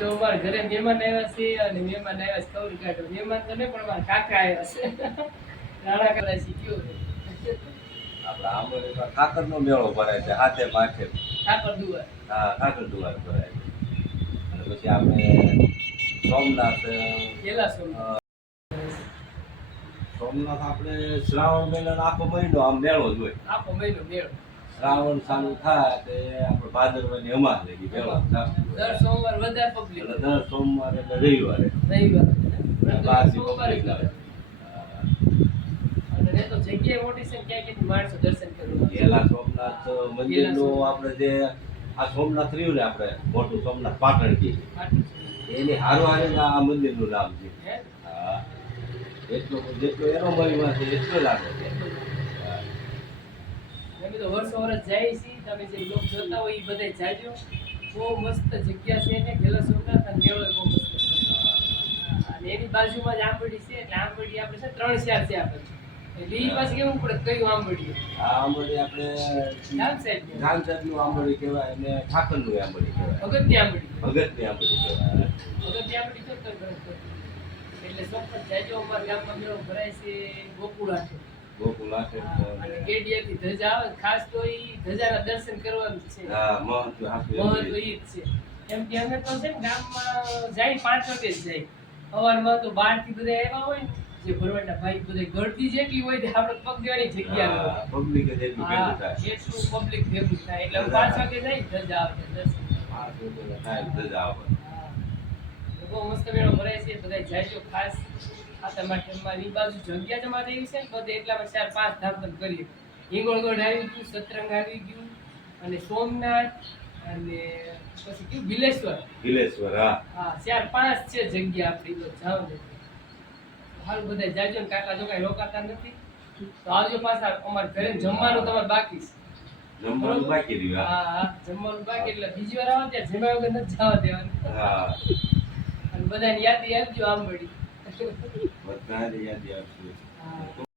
જો અમારા ઘરે મહેમાન આવ્યા છે અને મહેમાન આવ્યા છે કવર કાઢો મહેમાન તો નહીં પણ મારા કાકા આવ્યા છે નાના કાકા શીખ્યો છે આપણા આંબોલીમાં ઠાકરનો મેળો ભરાય છે હાથે માથે. ઠાકર દુઆર હા, ઠાકર દુવાર ભરાય છે. અને પછી આપણે સોમનાથ પેલા સોમનાથ સોમનાથ આપણે શ્રાવણ મહિનાનો આખો મહિનો આમ મેળો જ હોય. આખો મહિનો મેળો શ્રાવણ ચાલુ થાય તે આપણે ભાદરવાની અમાસ લઈ મેળો ચાલુ. દર સોમવાર વધારે પબ્લિક એટલે દર સોમવારે એટલે રવિવારે રવિવાર બહારથી સોમવારે public આવે. અને એ તો જગ્યાએ મોટી છે ને ક્યાં ક્યાંથી માણસો દર્શન કરવા પેલા સોમનાથ મંદિરનું આપણે જે આ સોમનાથ રહ્યું ને આપણે મોટું સોમનાથ પાટણ કહીએ એની હારવારે આ મંદિરનું નામ છે. હે હા, જેટલો એનો મહિમા છે એટલો લાગે છે. અમે તો વર્ષો વર્ષ જાય છે તમે જે લોક જોતા હોય એ બધા જાજો બહુ મસ્ત જગ્યા છે ને ગેલા સોમનાથ અને મેળો બહુ મસ્ત છે અને એની બાજુમાં જ આંબડી છે એટલે આંબડી આપણે છે 3 શહેર છે આપણે એટલે એ પાસે કેવું પડે કયું આંબડી આ આંબોડી આપણે નામ સાહેબ રામચંદ્રનું આંબોડી કહેવાય અને ઠાકરનું આંબોડી કહેવાય. ભગતની આંબડી ભગતની આંબોડી કહેવાય. ભગતની આંબડી તો એટલે ચોક્કસ જાજો અમારા ગામમાં મેળો ભરાય છે ગોકુળા છે ગોકુળ આઠે અને કેડિયાથી ધજા આવે ખાસ તો એ ધજાના દર્શન કરવાનું છે હા મહત્વ મહત્વ આપ્યું. ઈ જ છે કેમ કે અમે તો છે ને ગામમાં જાય 5 વાગે જ જાય સવારમાં તો 12 થી બધા આવ્યા હોય ને જે ભરવાડના ભાઈ બધા ગળતી જેટલી હોય તે આપણે પગ દેવાની જગ્યા ન હોય. પબ્લિક જ એટલું ભેગું હા, થાય. એટલું પબ્લિક ભેગું થાય એટલે 5 વાગે જાય ધજા આવે દર્શન પાંચ વાગ્યાના થાય ધજા આવે. બહુ મસ્ત મેળો ભરાય છે બધા જાય ખાસ આ તમારે ઈ બાજુ જગ્યા જમા થઈ છે ને બધે એટલામાં 4-5 ધામ તમે કરીએ હિંગોળગઢ આવી ગયું સતરંગ આવી ગયું અને સોમનાથ અને પછી કયું બિલેશ્વર બિલેશ્વર હા. હા 4-5 છે જગ્યા આપણી તો જાવ ને હાલ બધા જાજો ને કાકા જો કાંઈ રોકાતા નથી તો આવજો પાછા અમારે ઘરે જમવાનું તમારે બાકી છે જમવાનું બાકી રહ્યું. હા હા જમવાનું બાકી એટલે બીજી વાર આવો ત્યાં જમ્યા વગર નથી જવા દેવાનું હા, અને બધાને યાદી આપજો આંબડી બધાને યાદ આપશું. હા